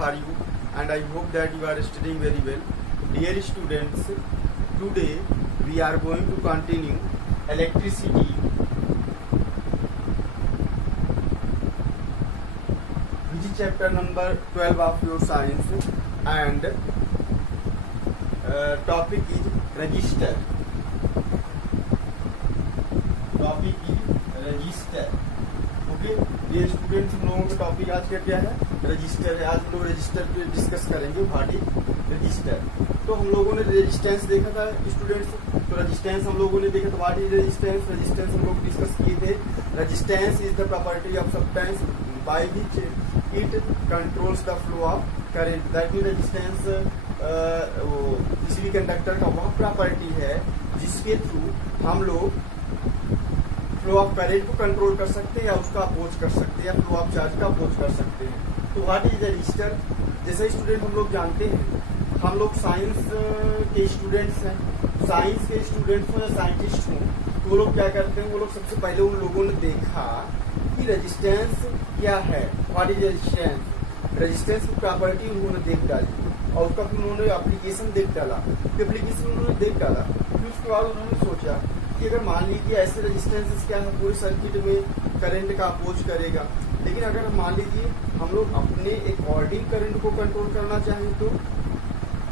Are you? And I hope that you are studying very well. Dear students, today we are going to continue electricity. Which is chapter number 12 of your science, and topic is register. Topic is register. Okay ये students, हम लोगों का topic आज का क्या है? Register है। आज हम लोग रजिस्टर पे डिस्कस करेंगे। What is register? तो हम लोगों ने रेजिस्टेंस देखा था स्टूडेंट्स, तो रेजिस्टेंस हम लोगों ने देखा था। What is resistance? रेजिस्टेंस हम लोग डिस्कस किए थे। Resistance is the property of substance by which it controls the flow of current. That mean resistance किसी भी कंडक्टर का वह प्रॉपर्टी है जिसके थ्रू हम लोग फ्लो ऑफ करंट को कंट्रोल कर सकते हैं या उसका अपोज कर सकते हैं या फ्लो ऑफ चार्ज का अपोज कर सकते हैं। तो व्हाट इज रजिस्टर? जैसे स्टूडेंट हम लोग जानते हैं, हम लोग साइंस के स्टूडेंट्स हैं। साइंस के स्टूडेंट्स हो या साइंटिस्ट हो, तो वो लोग क्या करते हैं? वो लोग सबसे पहले उन लोगों ने देखा कि रेजिस्टेंस क्या है। What is resistance? रेजिस्टेंस की प्रॉपर्टी उन्होंने देख डाली और उसका फिर उन्होंने एप्लीकेशन देख डाला। एप्लीकेशन उन्होंने देख डाला, फिर उसके बाद उन्होंने सोचा कि अगर मान लीजिए ऐसे रेजिस्टेंस क्या है पूरे सर्किट में करंट का अपोज करेगा, लेकिन अगर मान लीजिए हम लोग अपने अकॉर्डिंग करंट को कंट्रोल करना चाहें तो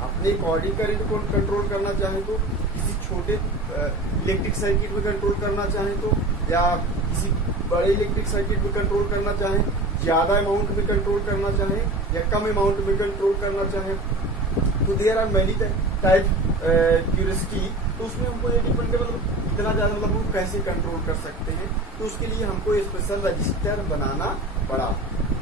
अपने अकॉर्डिंग करंट को कंट्रोल करना चाहें तो किसी छोटे इलेक्ट्रिक सर्किट में कंट्रोल करना चाहें तो, या किसी बड़े इलेक्ट्रिक सर्किट में कंट्रोल करना चाहें, ज्यादा अमाउंट में कंट्रोल करना चाहें या कम अमाउंट में कंट्रोल करना चाहें, तो there are many type curiosity. तो उसमें हमको ये डिपेंड कर इतना ज्यादा मतलब हम कैसे कंट्रोल कर सकते हैं। तो उसके लिए हमको स्पेशल रजिस्टर बनाना पड़ा।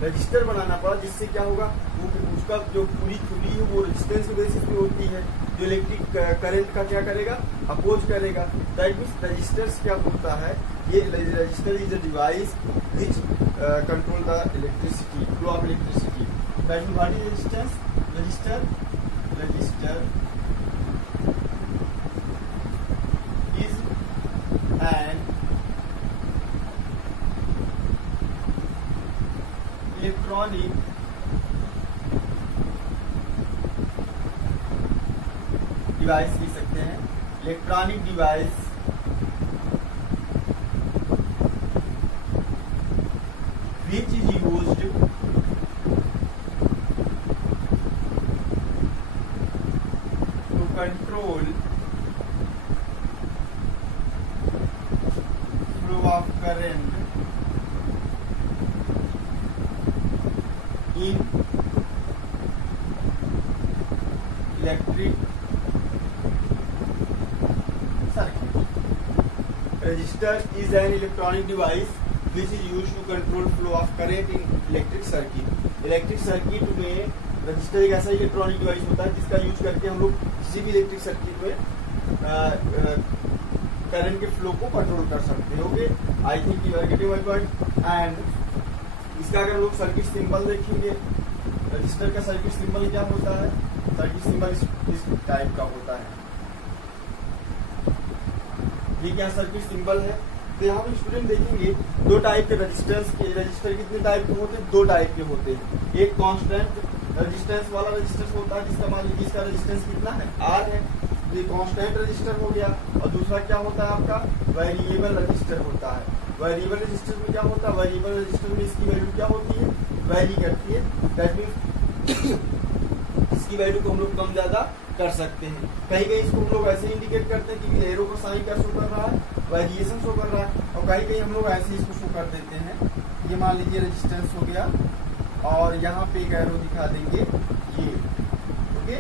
रजिस्टर बनाना पड़ा जिससे क्या होगा, वो उसका जो पूरी थ्योरी है वो रेजिस्टेंस के बेसिस पे होती है, जो इलेक्ट्रिक करंट का क्या करेगा? अपोज करेगा। दैट मीन्स रजिस्टर्स क्या होता है? ये register is a device which control the electricity, flow of electricity. That means what is resistance? Register and electronic device लिख सकते हैं। Electronic device which is used to control of current in electric circuit. Register is an electronic device which is used to control flow of current in electric circuit. Electric circuit में register एक ऐसा electronic device होता है जिसका use करके हम लोग किसी भी इलेक्ट्रिक सर्किट में करंट के फ्लो को कंट्रोल कर सकते हो। I think you are getting my point. And इसका अगर हम लोग सर्किट सिंबल देखेंगे, रजिस्टर का सर्किट सिंबल क्या होता है? सर्किट सिंबल इस टाइप का होता है। ये क्या सर्किट सिंबल है? तो यहाँ पे स्टूडेंट देखेंगे दो टाइप के रजिस्टर कितने टाइप के होते हैं? दो टाइप के होते हैं। एक कांस्टेंट रेजिस्टेंस वाला रजिस्टेंस होता है जिसका मान लीजिए इसका रेजिस्टेंस कितना है? R है, ये कांस्टेंट रजिस्टर हो गया। और दूसरा क्या होता है आपका? वेरिएबल रजिस्टर होता है। वेरिएबल रजिस्टर में क्या होता है? वेरिएबल रजिस्टर में इसकी वैल्यू क्या होती है? वैरी करती है। दैट मीन्स इसकी वैल्यू को हम लोग कम ज्यादा कर सकते हैं। कहीं कहीं इसको हम लोग ऐसे इंडिकेट करते हैं कि एरो का साइन क्या शो कर रहा है? वेरिएशन शो कर रहा है। और कहीं कहीं हम लोग ऐसे इसको शो कर देते हैं। ये मान लीजिए रेजिस्टेंस हो गया और यहाँ पे एक एरो दिखा देंगे ये। ओके,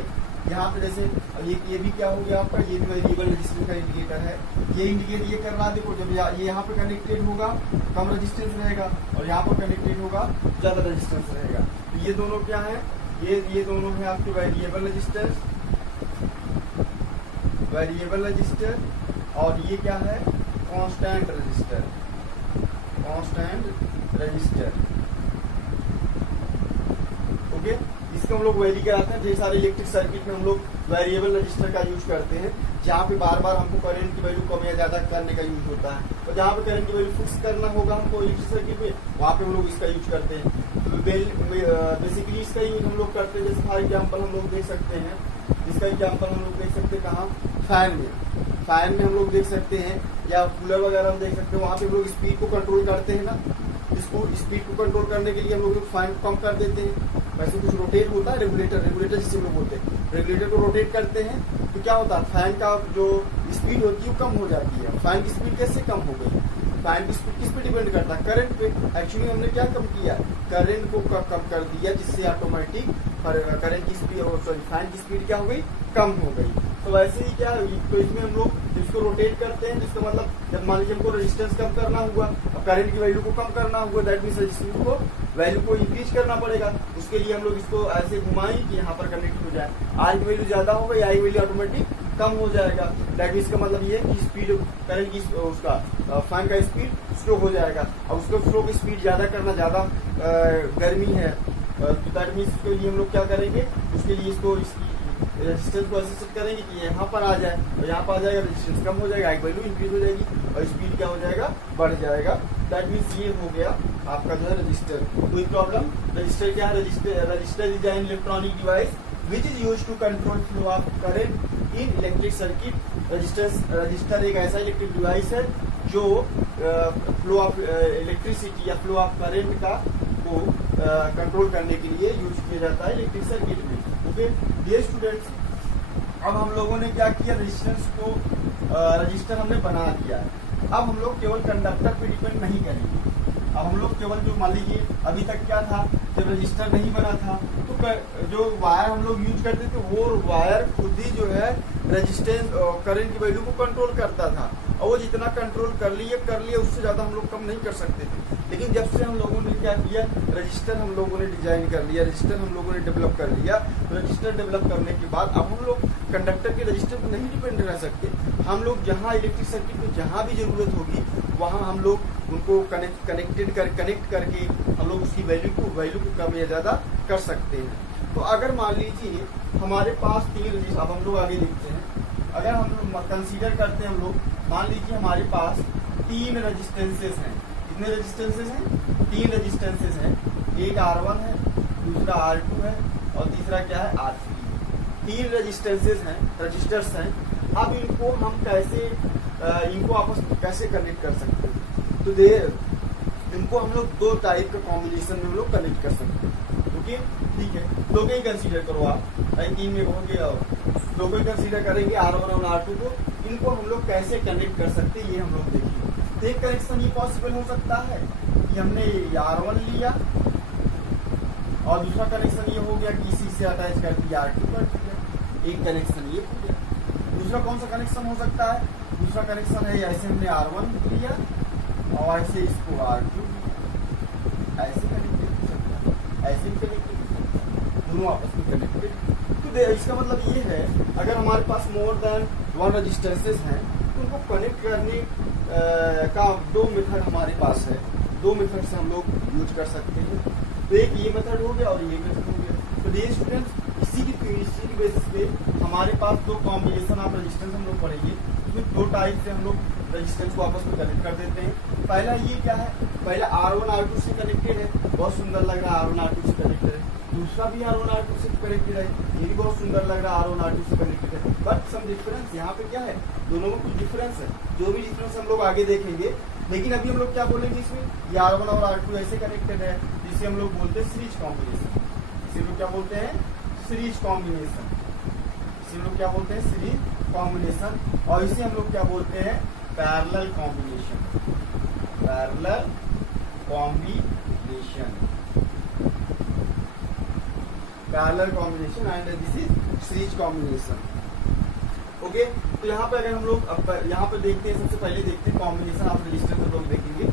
यहाँ पे जैसे ये भी क्या हो गया आपका? ये भी वेरिएबल रेजिस्टेंस का इंडिकेटर है। ये इंडिकेट ये कर रहा है, देखो जब ये यहाँ पे कनेक्टेड होगा कम रेजिस्टेंस रहेगा और यहाँ पर कनेक्टेड होगा ज्यादा रेजिस्टेंस रहेगा। तो ये दोनों क्या है? ये दोनों है आपके वेरिएबल रजिस्टर और ये क्या है? Constant register. ओके, इसको हम लोग वेरी कराते हैं। ढेर सारे इलेक्ट्रिक सर्किट में हम लोग वेरिएबल रजिस्टर का यूज करते हैं, जहाँ पे बार बार हमको करंट की वैल्यू कम या ज्यादा करने का यूज होता है। और जहाँ पे करंट की वैल्यू फिक्स करना होगा हमको इलेक्ट्रिक सर्किट में, वहाँ पे हम लोग इसका यूज करते हैं। बेसिकली इसका यूज हम लोग करते हैं, जैसे फॉर एग्जाम्पल हम लोग देख सकते हैं, इसका एग्जाम्पल हम लोग देख सकते हैं कहाँ, फैन में हम लोग देख सकते हैं, या कूलर वगैरह हम देख सकते हैं, वहाँ पे हम लोग स्पीड को कंट्रोल करते हैं ना, इसको स्पीड को कंट्रोल करने के लिए हम लोग फैन को कम कर देते हैं। वैसे कुछ रोटेट होता है, रेगुलेटर जिसे हम लोग बोलते हैं, रेगुलेटर को रोटेट करते हैं तो क्या होता है, फैन का जो स्पीड होती है वो कम हो जाती है। फैन की स्पीड कैसे कम हो गई, फैन की स्पीड किस पे डिपेंड करता है, करंट पे। एक्चुअली हमने क्या कम किया, करंट को कम कर दिया, जिससे ऑटोमेटिक करंट की स्पीड, सॉरी फैन की स्पीड क्या हो गई, कम हो गई। तो वैसे ही क्या, तो इसमें हम लोग इसको रोटेट करते हैं, जिसका मतलब जब मान लीजिए हमको रेजिस्टेंस कम करना हुआ, अब करंट की वैल्यू को कम करना हुआ, दैट मीन्स रेजिस्टेंस को वैल्यू को इंक्रीज करना पड़ेगा। उसके लिए हम लोग इसको ऐसे घुमाएं कि यहाँ पर कनेक्ट हो जाए, आर की वैल्यू ज्यादा हो गई, आई की वैल्यू ऑटोमेटिक कम हो जाएगा। दैट मीन्स का मतलब ये कि स्पीड करंट की उसका फैन का स्पीड स्लो हो जाएगा। अब उसको फ्लो की स्पीड ज्यादा करना, ज्यादा गर्मी है, तो दैट मीन्स उसके लिए हम लोग क्या करेंगे, उसके लिए इसको रेजिस्टेंस को ऐसे सेट करेंगे कि यहाँ पर आ जाए, और यहाँ पर आ जाएगा, रेजिस्टेंस कम हो जाएगा, आई वैल्यू इंक्रीज हो जाएगी और स्पीड क्या हो जाएगा, बढ़ जाएगा। दैट मीन्स ये हो गया आपका जो है रजिस्टर। कोई प्रॉब्लम, रजिस्टर क्या है, resistor is an electronic device which is used to control flow of current in electric circuit. Resistor एक ऐसा इलेक्ट्रिक डिवाइस है जो फ्लो ऑफ इलेक्ट्रिसिटी या फ्लो ऑफ करंट का को कंट्रोल करने के लिए यूज किया जाता है इलेक्ट्रिक सर्किट में। ओके डियर स्टूडेंट्स, अब हम लोगों ने क्या किया, रेजिस्टेंस को रजिस्टर हमने बना दिया है। अब हम लोग केवल कंडक्टर पे डिपेंड नहीं करेंगे। अब हम लोग केवल जो मान लीजिए अभी तक क्या था, जब रजिस्टर नहीं बना था तो जो वायर हम लोग यूज करते थे वो वायर खुद ही जो है रेजिस्टेंस करंट की वैल्यू को कंट्रोल करता था, और वो जितना कंट्रोल कर लिया उससे ज्यादा हम लोग कम नहीं कर सकते थे। लेकिन जब से हम लोगों ने क्या किया, रजिस्टर हम लोगों ने डिजाइन कर लिया, रजिस्टर हम लोगों ने डेवलप कर लिया, तो रजिस्टर डेवलप करने के बाद अब हम लोग कंडक्टर के रजिस्टर पर नहीं डिपेंड रह सकते। हम लोग जहाँ इलेक्ट्रिक सर्किट में जहाँ भी जरूरत होगी वहाँ हम लोग उनको कनेक्ट करके हम लोग उसकी वैल्यू को कम या ज्यादा कर सकते हैं। तो अगर मान लीजिए हमारे पास 3 रजिस्टर, अब हम लोग आगे देखते हैं, अगर हम लोग कंसीडर करते हैं, हम लोग मान लीजिए हमारे पास 3 रजिस्टेंसेस हैं। कितने रजिस्टेंसेस हैं, 3 रजिस्टेंसेस हैं। एक R1 है, दूसरा R2 है और तीसरा क्या है, R3। 3 रजिस्टेंसेस हैं, रजिस्टर्स हैं। अब इनको हम कैसे इनको आपस में कैसे कनेक्ट कर सकते हैं, तो इनको हम लोग 2 टाइप का कॉम्बिनेशन में हम लोग कनेक्ट कर सकते हैं। ओके ठीक है, 2 को ही कंसीडर करो आप, 3 में होंगे, 2 को ही कंसीडर करेंगे, R1 और R2 को। इनको हम लोग कैसे कनेक्ट कर सकते हैं ये हम लोग देखेंगे। तो एक कनेक्शन ये पॉसिबल हो सकता है कि हमने R1 लिया और दूसरा कनेक्शन ये हो गया कि इसी से अटैच कर दिया, R2 कर दिया, एक कनेक्शन ये हो गया। दूसरा कौन सा कनेक्शन हो सकता है, दूसरा कनेक्शन है ऐसे हमने R1 लिया और ऐसे इसको R2 ऐसे कनेक्टेड हो सकता है, ऐसे भी कनेक्टेड हो सकता है, दोनों आपस में कनेक्टेड। तो इसका मतलब ये है, अगर हमारे पास मोर देन 1 रजिस्टेंसेस हैं तो उनको कनेक्ट करने का 2 मेथड हमारे पास है। 2 मेथड से हम लोग यूज कर सकते हैं। तो एक ये मेथड हो गया और ये मेथड हो गया। तो डियर स्टूडेंट्स, इसी की बेसिस पे हमारे पास 2 कॉम्बिनेशन ऑफ रेजिस्टेंस हम लोग पढ़ेंगे। इसमें 2 टाइप से हम लोग रेजिस्टेंस को आपस में कनेक्ट कर देते हैं। पहला ये क्या है, पहला R1 R2 से कनेक्टेड है, बहुत सुंदर लग रहा है, R1 R2 से कनेक्टेड है। दूसरा भी R1 R2 से कनेक्टेड है, ये भी बहुत सुंदर लग रहा है, R1 R2 से कनेक्टेड है। बट सम डिफरेंस, यहाँ पे क्या है, दोनों में कुछ डिफरेंस है। जो भी डिफरेंस हम लोग आगे देखेंगे, लेकिन अभी हम लोग क्या बोलेंगे, इसमें ये R1 और R2 ऐसे कनेक्टेड है, जिसे हम लोग बोलते हैं सीरीज कॉम्बिनेशन। इसे लोग क्या बोलते हैं, सीरीज कॉम्बिनेशन। इसे लोग क्या बोलते हैं, सीरीज कॉम्बिनेशन। और इसे हम लोग क्या बोलते हैं, parallel combination. Parallel combination, parallel combination and this is series combination. Okay, तो यहाँ पे अगर हम लोग यहाँ पे देखते हैं, सबसे पहले देखते हैं कॉम्बिनेशन ऑफ रजिस्टर हम लोग देखेंगे।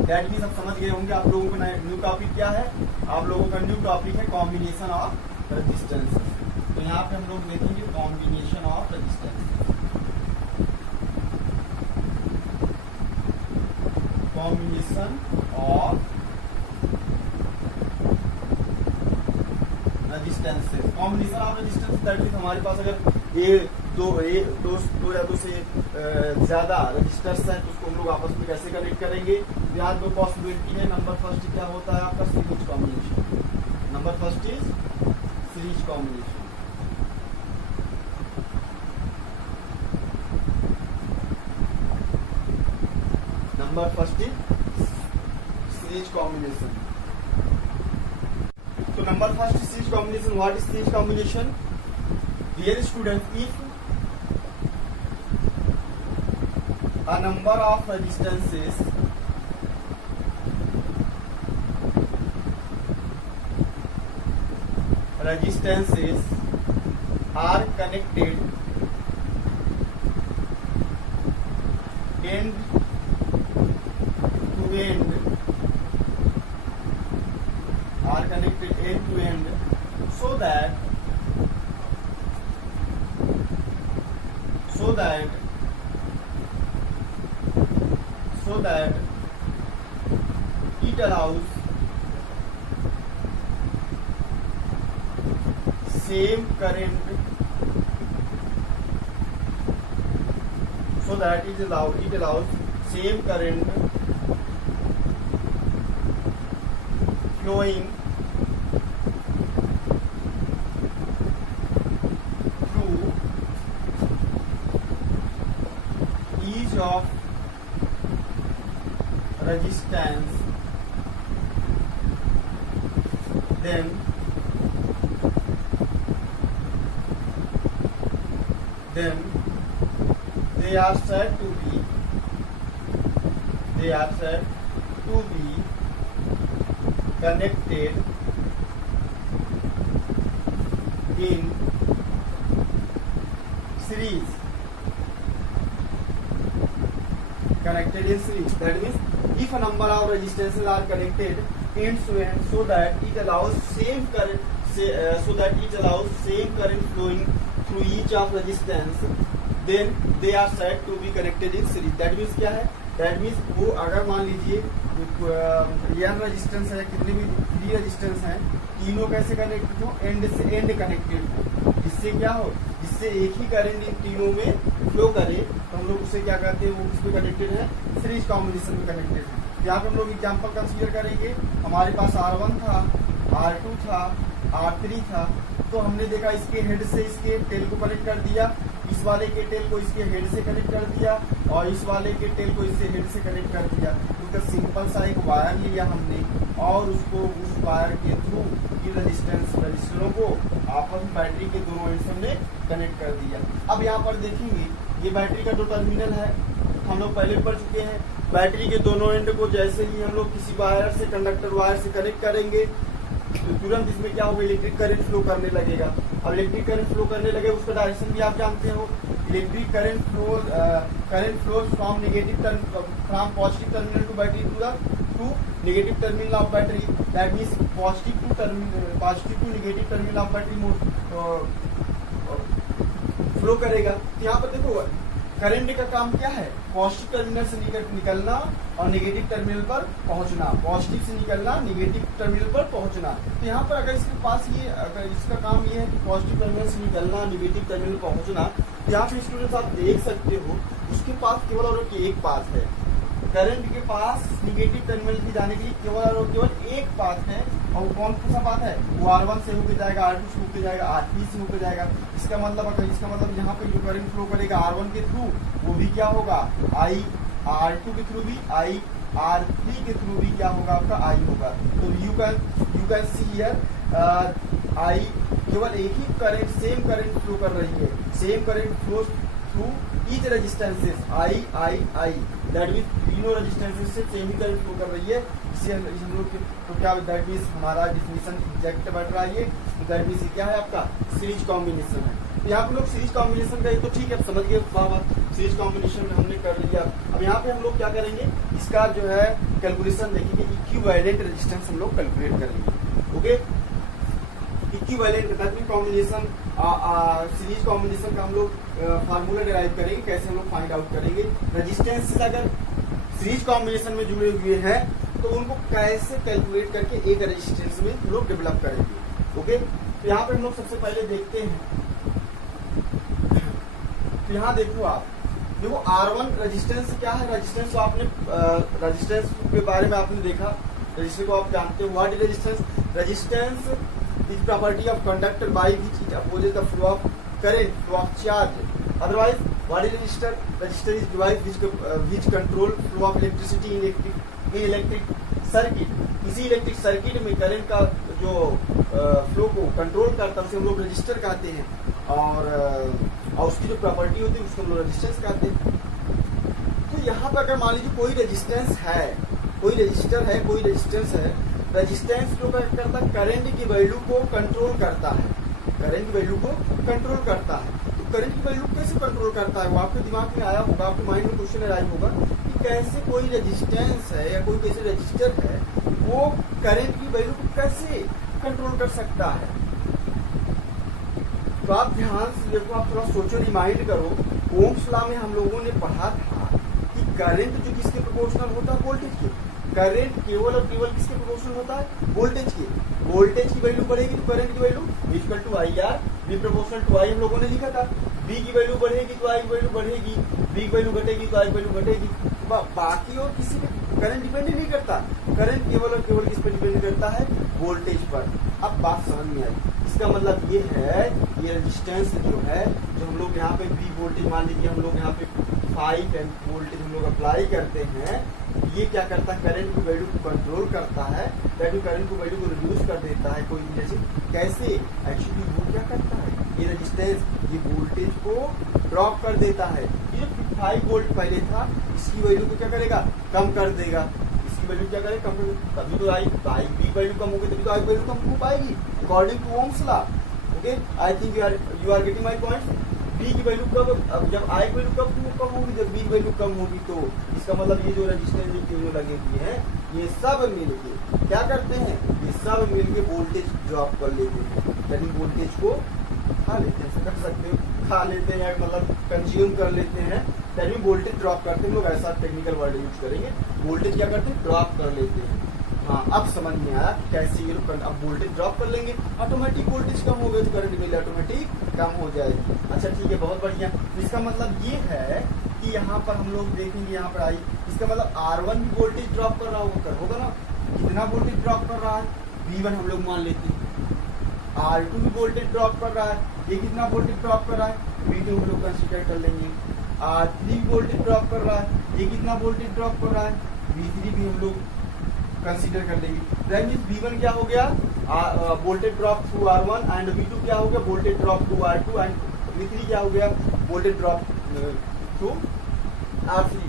दैट मीन्स आप समझ गए होंगे, आप लोगों का न्यू टॉपिक क्या है, आप लोगों का न्यू टॉपिक है कॉम्बिनेशन ऑफ रजिस्टेंस। तो यहाँ पे हम लोग देखेंगे combination of resistance. Combination of resistances, combination of resistance that means हमारे पास अगर दो या दो से ज्यादा रजिस्टर्स हैं तो उसको हम लोग आपस में कैसे कनेक्ट करेंगे। यहाँ दो पॉसिबिलिटी है। नंबर फर्स्ट क्या होता है आपका series combination. Number first is series combination. Number first is series combination. तो number first series combination. What is series combination? Dear student, if a number of resistances are connected end to end, are connected end to end, so that it allows same current, it allows same current flowing through each of resistance, then they are said to be connected in series. Connected in series. That means if a number of resistances are connected end to end, so that it allows same current, flowing through each of resistance, then they are said to be connected in series. That means क्या है? That means वो अगर मान लीजिए n resistance है, कितने भी 3 resistance हैं, तीनों कैसे कनेक्टेड हो? एंड से एंड कनेक्टेड हो। जिससे क्या हो? जिससे एक ही करंट इन तीनों में फ्लो करे, तो हम लोग उसे क्या कहते हैं? वो किसमें कनेक्टेड है? सीरीज कॉम्बिनेशन में कनेक्टेड है। यहाँ पे हम लोग एग्जाम्पल कंसीडर करेंगे। हमारे पास R1 था, R2 था, R3 था, तो हमने देखा इसके हेड से इसके टेल को कनेक्ट कर दिया, इस वाले के टेल को इसके हेड से कनेक्ट कर दिया, और इस वाले के टेल को इससे हेड से कनेक्ट कर दिया। तो सिंपल सा एक वायर लिया हमने और उसको उस वायर के थ्रू रजिस्टरों को आपस में बैटरी के दोनों एंड से हमने कनेक्ट कर दिया। अब यहाँ पर देखेंगे ये बैटरी का जो टर्मिनल है हम लोग पहले पढ़ चुके हैं। बैटरी के दोनों एंड को जैसे ही हम लोग किसी वायर से, कंडक्टर वायर से कनेक्ट करेंगे तो तुरंत इसमें क्या होगा? इलेक्ट्रिक करंट फ्लो करने लगेगा। अब इलेक्ट्रिक करंट फ्लो करने लगे उसका डायरेक्शन भी आप जानते हो। Electric current flows from positive terminal to battery to negative terminal of battery. That means positive to negative terminal of battery flow करेगा। तो यहाँ पर देखो करंट का काम क्या है? पॉजिटिव टर्मिनल से निकलना और नेगेटिव टर्मिनल पर पहुंचना, पॉजिटिव से निकलना, नेगेटिव टर्मिनल पर पहुंचना। तो यहाँ पर अगर इसके पास अगर इसका काम ये है कि पॉजिटिव टर्मिनल से निकलना, नेगेटिव टर्मिनल पहुंचना, तो यहाँ पे स्टूडेंट्स आप देख सकते हो उसके पास केवल और एक पाथ है। करंट के पास नेगेटिव टर्मिनल की जाने के लिए केवल और केवल एक पाथ है, और कौन सा पाथ है? वो R1 से होकर जाएगा, R2 से होकर जाएगा, R3 से होकर जाएगा। इसका मतलब यहाँ पे जो करंट फ्लो करेगा R1 के थ्रू वो भी क्या होगा? I, R2 के थ्रू भी I, R3 के थ्रू भी क्या होगा? आपका I होगा। तो you can see here I केवल एक ही करंट, सेम करंट फ्लो कर रही है। Same current flow through each resistances I, that means तीनों रेजिस्टेंसेस से सेम ही करंट फ्लो कर रही है। इसे हम लोग तो क्या दैट मीन्स हमारा डिफिनीशन एग्जैक्ट बैठ रहा है ये। तो दैट मीन्स क्या है? आपका सीरीज कॉम्बिनेशन है। तो यहाँ पे लोग सीरीज कॉम्बिनेशन का तो ठीक है, समझ गए बाबा, सीरीज कॉम्बिनेशन में हमने कर लिया। अब यहाँ पे हम लोग क्या करेंगे? इसका जो है कैलकुलेशन देखेंगे, इक्विवेलेंट रेजिस्टेंस हम लोग कैलकुलेट करेंगे। Okay, equivalent combination series combination का हम लोग फार्मूला डिराइव करेंगे। कैसे हम लोग फाइंड आउट करेंगे? रेजिस्टेंस अगर सीरीज कॉम्बिनेशन में जुड़े हुए हैं तो उनको कैसे कैलकुलेट करके एक रेजिस्टेंस में हम लोग डेवलप करेंगे। ओके, तो यहाँ पे हम लोग सबसे पहले देखते हैं, तो यहाँ देखो आप, देखो R1 रेजिस्टेंस क्या है, रेजिस्टेंस तो आपने रेजिस्टेंस के बारे में आपने देखा, रेजिस्टेंस को आप जानते हो। What is resistance? Resistance is property of conductor by which it opposes the flow of current, flow of charge. Otherwise what is register? Register is device which control flow of electricity in electric circuit. किसी electric circuit में current का जो flow को control करता है उसे हम लोग रजिस्टर कहते हैं, और उसकी जो प्रॉपर्टी होती है उसको हम लोग रेजिस्टेंस कहते हैं। तो यहाँ पर अगर मान लीजिए कोई रेजिस्टेंस है, कोई रजिस्टर है, कोई रेजिस्टेंस है, रेजिस्टेंस जो करता है करंट की वैल्यू को कंट्रोल करता है, करंट की वैल्यू को कंट्रोल करता है। तो करंट की वैल्यू कैसे कंट्रोल करता है? वो आपके दिमाग में आया होगा, आपके माइंड में क्वेश्चन आया होगा कि कैसे कोई रेजिस्टेंस है या कोई कैसे रजिस्टर है वो करंट की वैल्यू को कैसे कंट्रोल कर सकता है। तो आप ध्यान से देखो, आप थोड़ा सोचो, रिमाइंड करो। ओम्स लॉ में हम लोगों ने पढ़ा था कि करंट जो किसके प्रोपोर्शनल होता है? वोल्टेज के। करंट केवल और केवल किसके प्रोपोर्शनल होता है? वोल्टेज के। वोल्टेज की वैल्यू बढ़ेगी तो करंट की value equal to I R, be proportional to I हम लोगों ने लिखा था। बी की वैल्यू बढ़ेगी तो आई की वैल्यू बढ़ेगी, बी की वैल्यू घटेगी तो आई की वैल्यू घटेगी। बाकी और किसी पे करंट डिपेंड नहीं करता, करंट केवल और केवल किस पे डिपेंड करता है? वोल्टेज पर। अब बात समझ में आई। इसका मतलब ये है, ये रेजिस्टेंस जो है, जो हम लोग यहाँ पे वी वोल्टेज मान लीजिए हम लोग यहाँ पे 5 एम्प वोल्टेज हम लोग अप्लाई करते हैं, ये क्या करता है? करंट की वैल्यू को कंट्रोल करता है, करंट की वैल्यू को रिड्यूस कर देता है कोई भी जैसे। कैसे? एक्चुअली वो क्या करता है? ये रेजिस्टेंस ये वोल्टेज को ड्रॉप कर देता है। ये जो 5 वोल्ट पहले था इसकी वैल्यू को क्या करेगा? कम कर देगा। इसकी वैल्यू क्या करेगा? कम कर, तभी तो आई बी वैल्यू कम होगी, तभी तो आई वैल्यू कम हो पाएगी according to Ohm's law. Okay, I think you are getting my point. B की वैल्यू कब, जब आई की वैल्यू कम होगी, जब बी की वैल्यू कम होगी, तो इसका मतलब ये जो रजिस्टेंस जो लगे हुए हैं ये सब मिलके क्या करते हैं? ये सब मिलके वोल्टेज ड्रॉप कर लेते हैं, यानी वोल्टेज को खा लेते हैं, कर सकते हो, खा लेते हैं या मतलब कंज्यूम कर लेते हैं, यानी वोल्टेज ड्रॉप करते हैं। लोग ऐसा टेक्निकल वर्ड यूज करेंगे, वोल्टेज क्या करते हैं? ड्रॉप कर लेते हैं। हाँ, अब समझ में आया कैसे ये लोग अब वोल्टेज ड्रॉप कर लेंगे, ऑटोमेटिक वोल्टेज कम हो गए तो करंट बिल ऑटोमेटिक कम हो जाएगी। अच्छा ठीक है, बहुत बढ़िया। तो इसका मतलब ये है कि यहाँ पर हम लोग देखेंगे, यहाँ पर आई, इसका मतलब R1 भी वोल्टेज ड्रॉप कर रहा होगा ना। कितना वोल्टेज ड्रॉप कर रहा है? V1 हम लोग मान लेते हैं। R2 भी वोल्टेज ड्रॉप कर रहा है, ये कितना वोल्टेज ड्रॉप कर रहा है? V2 हम लोग कंसिडर कर लेंगे। R3 भी वोल्टेज ड्रॉप कर रहा है, ये कितना वोल्टेज ड्रॉप कर रहा है? V3 भी हम लोग कंसीडर कर लेंगे। V1 क्या हो गया? Voltage drop to R1 and V2 क्या हो गया? Voltage drop to R2 and V3 क्या हो गया? Voltage drop to R3।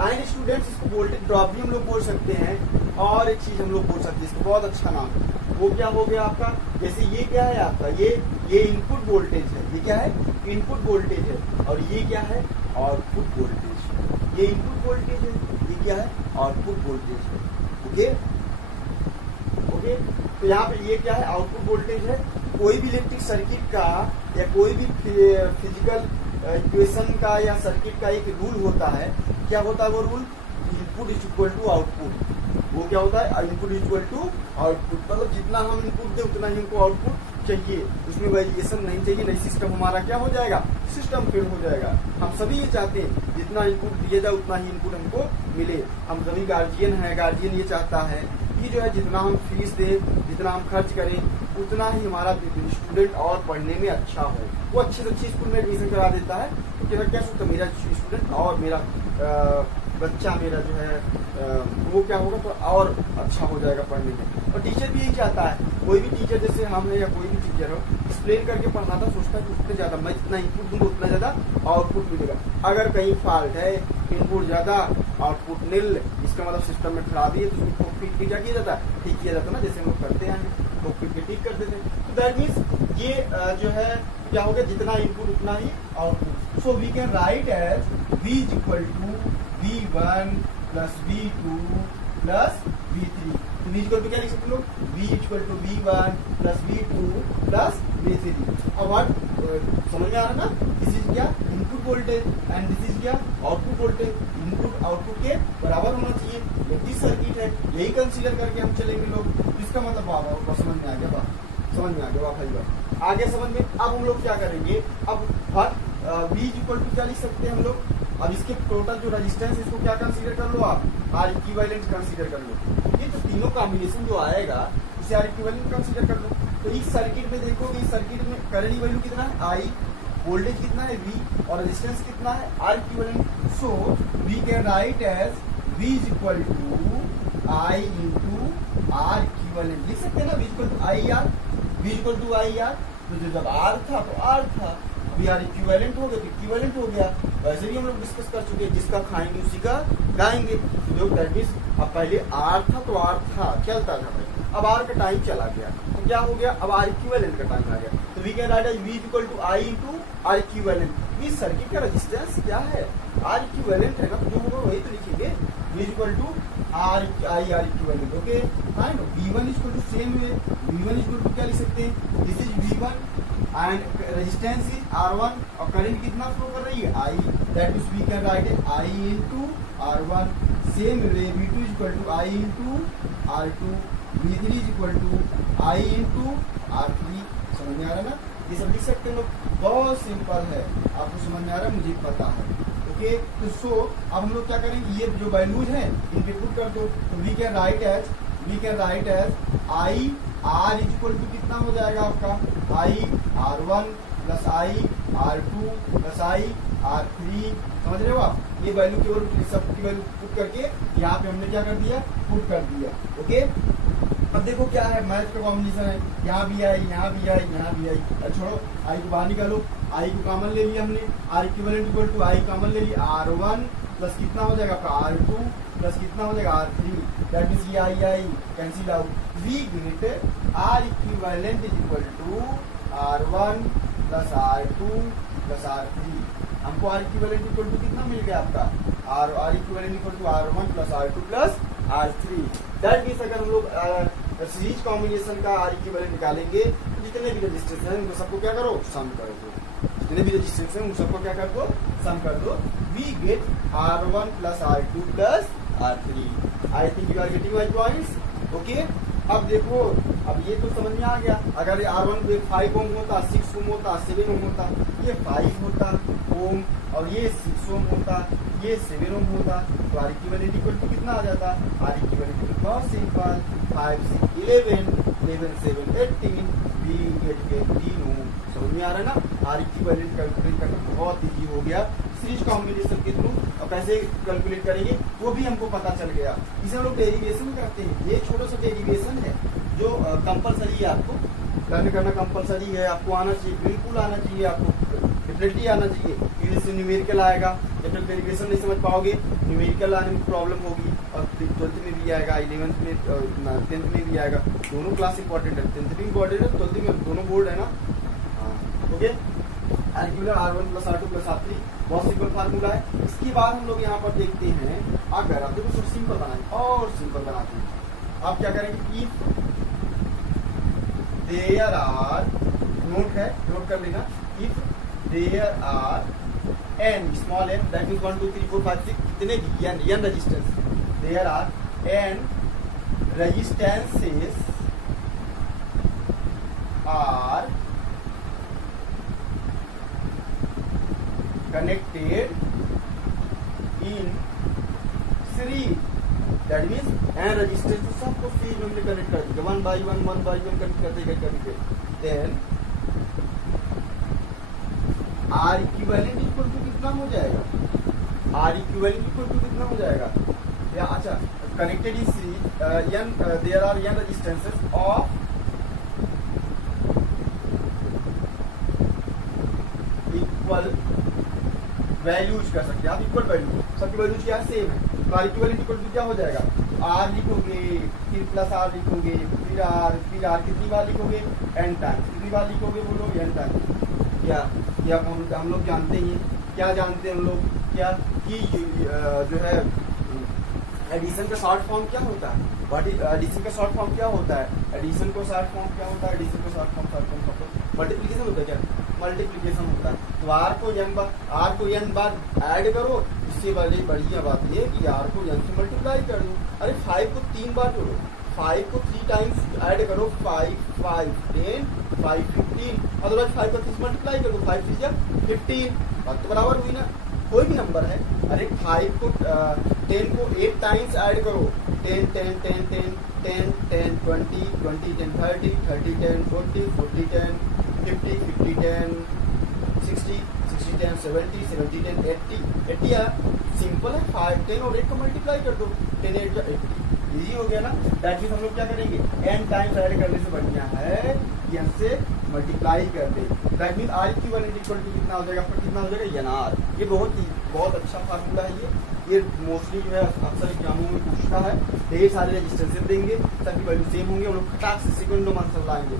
And students, इसको वोल्टेज ड्रॉप भी हम लोग बोल सकते हैं, और एक चीज हम लोग बोल सकते हैं, इसको बहुत अच्छा नाम है, वो क्या हो गया आपका? जैसे ये क्या है आपका? ये इनपुट वोल्टेज है, ये क्या है? इनपुट वोल्टेज है, और ये क्या है? Output voltage. ये इनपुट वोल्टेज है, ये क्या है? आउटपुट वोल्टेज है। ओके ओके, तो यहाँ पे ये क्या है? आउटपुट वोल्टेज है। कोई भी इलेक्ट्रिक सर्किट का या कोई भी फिजिकल इक्वेशन का या सर्किट का एक रूल होता है। क्या होता है वो rule? Input is equal to output. वो क्या होता है? Input is equal to output, मतलब जितना हम इनपुट दे उतना ही हमको आउटपुट चाहिए, उसमें वेरिएशन नहीं चाहिए, नहीं सिस्टम हमारा क्या हो जाएगा? सिस्टम फेल हो जाएगा। हम सभी ये चाहते हैं जितना इनपुट दिया जाए उतना ही इनपुट हमको मिले। हम सभी गार्जियन हैं, गार्जियन ये चाहता है कि जो है जितना हम फीस दें, जितना हम खर्च करें, उतना ही हमारा स्टूडेंट और पढ़ने में अच्छा हो। वो अच्छे से अच्छे स्कूल में एडमिशन करा देता है, तो क्या सोचता है? मेरा स्टूडेंट और मेरा बच्चा मेरा जो है वो क्या होगा? तो और अच्छा हो जाएगा पढ़ने में। और टीचर भी यही चाहता है। कोई भी टीचर, जैसे हम है या कोई भी टीचर हो, एक्सप्लेन करके पढ़ाता, सोचता है कि उतने ज्यादा मैं जितना इनपुट दूंगा उतना ज्यादा आउटपुट मिलेगा। अगर कहीं फॉल्ट है, इनपुट ज्यादा आउटपुट निल, इसका मतलब सिस्टम में खराबी है, तो उसको फिर क्या किया जाता है? ठीक किया जाता है ना, जैसे हम लोग करते हैं तो फिर के ठीक कर देते हैं। तो दैट मीन्स ये जो है क्या हो गया? जितना इनपुट उतना ही output. So we can write as V is equal to V1 plus V2 plus V3। तो V इक्वल टू क्या लिख सकते लोग? V equal to V1 plus V2 plus V3। अब व्हाट समझ में आ रहा ना? दिस इज क्या? Input voltage and this is क्या? Output voltage. इनपुट आउटपुट के बराबर होना चाहिए, इलेक्ट्रिक सर्किट है, यही कंसीडर करके हम चलेंगे लोग। इसका मतलब समझ में आ गया बात? समझ में आ गया भाई बात, आगे समझ में। अब हम लोग क्या करेंगे, अब हर V इक्वल टू क्या लिख सकते हैं हम लोग, अब इसके टोटल जो रेजिस्टेंस है इसको क्या कंसीडर कर लो आप, आर इक्विवेलेंट कंसीडर कर लो। ये तो तीनों कॉम्बिनेशन जो आएगा इसे आर इक्विवेलेंट कंसीडर कर लो। तो इस सर्किट में देखोगे, इस सर्किट में करंट वैल्यू कितना है आई, वोल्टेज कितना है V और रेजिस्टेंस कितना है R equivalent. So we can write as V is equal to I into R equivalent, लिख सकते हैं ना, V equal to I R, V equal to I R. तो जब आर था तो आर था, अभी आर इक्विवेलेंट हो गया तो इक्विवेलेंट हो गया। वैसे भी हम लोग डिस्कस कर चुके हैं, जिसका खाएंगे उसी का गाएंगे। तो दैट मींस अब पहले आर था तो आर था, चलता था भाई, अब आर का टाइम चला गया तो क्या हो गया, अब आर इक्विवेलेंट का टाइम आ गया। तो we can write as V equal to I into R equivalent. इस सर्किट का रेजिस्टेंस क्या है, आर इक्विवेलेंट है ना, तो जो होगा वही तो लिखेंगे, V equal to R I R equivalent. Okay fine. V1 equal to same way, V1 equal to क्या लिख सकते हैं, this is V1 and resistance is R1 और करंट कितना फ्लो कर रही है I, that means we can write it I into R1। Same way V2 is equal to I into R2, V3 is equal to I into R3। समझ में आ रहा है ना, ये सब लिख सकते हैं लोग, बहुत सिंपल है, आपको समझ में आ रहा है, मुझे पता है। ओके तो सो अब हम लोग क्या करेंगे, ये जो वैल्यूज हैं इनके पुट कर दो। तो we can write as I R is equal to कितना हो जाएगा आपका, I R1 plus I R2 plus I R3। समझ रहे हो आप, ये वैल्यू केवल सबकी वैल्यू पुट करके यहाँ पे हमने क्या कर दिया, पुट कर दिया। ओके अब देखो क्या है, मैथ का कॉम्बिनेशन है, यहाँ भी आई, यहाँ भी आई, यहाँ भी आई। अब छोड़ो, आई को बाहर निकालो, आई को कॉमन ले लिया हमने, R equivalent equal to I common ले लिया, R1 प्लस कितना हो जाएगा आपका R2 प्लस कितना हो जाएगा R3, दैट मींस ये I cancel out. We get R equivalent is equal to R1 plus R2 plus R3। हमको आर इक्विवेलेंट इक्वल टू कितना मिल गया आपका, R equivalent equal to R1 plus R2 plus R3। That means अगर हम लोग series combination का R equivalent निकालेंगे तो जितने भी रजिस्टेंस हैं उनको सबको क्या करो, सम कर दो, जितने भी रजिस्टेंस हैं उन सबको क्या कर दो, सम कर दो। We get R1 plus R2 plus R3। I think you are getting my points. Okay अब देखो, अब ये तो समझ में आ गया, अगर R1 पे 5 ओम होता, 6 ओम होता, 7 ओम होता, ये 5 होता ओम और ये 6 ओम होता, ये 7 ओम होता, तो आर इक्विवेलेंट इक्वल टू कितना आ जाता, आर इक्विवेलेंट इक्वल बहुत सिंपल, 5 6 11 11 7 18, वी गेट के 3 ओम। समझ में आ रहा है ना, आर इक्विवेलेंट कैलकुलेट करना बहुत इजी हो गया सीरीज कॉम्बिनेशन के थ्रू। और कैसे कैलकुलेट करेंगे वो भी हमको पता चल गया, इसे हम लोग डेरिवेशन करते हैं। ये छोटा सा डेरिवेशन है जो कंपलसरी है, आपको लर्न करना कंपलसरी है, आपको आना चाहिए, बिल्कुल आना चाहिए, आपको डेफिनेटली आना चाहिए। जैसे न्यूमेरिकल आएगा, जब तक डेरिवेशन नहीं समझ पाओगे न्यूमेरिकल आने में प्रॉब्लम होगी, और 12th में भी आएगा, 11th में 10th में भी आएगा, दोनों क्लास इंपॉर्टेंट है, 10th भी इंपॉर्टेंट है, 12th में दोनों बोर्ड है ना। Okay R1 plus R2 plus R3 बहुत सिंपल फार्मूला है। इसके बाद हम लोग यहाँ पर देखते हैं, अगर आप देखो थोड़ा सिंपल बनाएंगे और सिंपल बनाते हैं। आप क्या करेंगे, इफ देयर आर, नोट है, नोट कर लेना, if there are n small n, that means 1 2 3 4 5 6 कितने भी n resistance, there are n resistances are connected in series, that means n resistance तो सबको सीरीज में हमने कनेक्ट कर दिया, 1 by 1 कनेक्ट करते, then R equivalent equal to कितना हो जाएगा, R equivalent इक्वल टू कितना हो जाएगा, या अच्छा connected in series n, there are n resistances of equal values कर सकते हैं आप, इक्वल वैल्यू, सबकी वैल्यूज क्या सेम है, तो आर इक्विवेलेंट इक्वल टू क्या हो जाएगा, आर लिखोगे, फिर प्लस आर लिखोगे, फिर आर कितनी बार लिखोगे, एन टाइम, कितनी बार लिखोगे बोलो, एन टाइम। क्या हम लोग जानते हैं, क्या जानते हैं हम लोग, क्या कि जो है एडिशन का शॉर्ट फॉर्म क्या होता है, एडिशन का शॉर्ट फॉर्म क्या होता है, एडिशन का शॉर्ट फॉर्म क्या होता है, एडिशन का शॉर्ट फॉर्म मल्टीप्लिकेशन होता है, क्या मल्टीप्लिकेशन होता है। तो आर को n बार ऐड करो, इससे बड़ी बढ़िया बात ये कि आर को n से मल्टीप्लाई कर दो। अरे 5 को 3 बार जोड़ो, 5 को 3 टाइम्स ऐड करो, 5 5 10 5 15, अदरवाइज 5 का 3 मल्टीप्लाई कर दो, 5 3 जा 15, बात तो बराबर हुई ना। कोई भी नंबर है, अरे 5 को 10 को 8 टाइम्स ऐड करो, 10 10 10 10 10 10 20 20 10 30 30 10 40 40 10 50 50 10 60 60 10 70 70 10 80 80 है, सिंपल है। 5 10 और 8 को मल्टीप्लाई कर दो, 10 8 जा 80, इजी हो गया ना। दैट मीन्स हम लोग क्या करेंगे, n टाइम्स ऐड करने से बढ़िया है कि n से मल्टीप्लाई कर दे। दैट मीन्स r की 1 इक्वल टू कितना हो जाएगा, आपका कितना हो जाएगा nr। ये बहुत अच्छा फार्मूला है ये मोस्टली जो है अक्सर एग्जामों में पूछता है। ढेर सारे रजिस्टर देंगे, सभी वैल्यू सेम होंगे, हम लोग खटाक से सेकंडों में आंसर लाएंगे।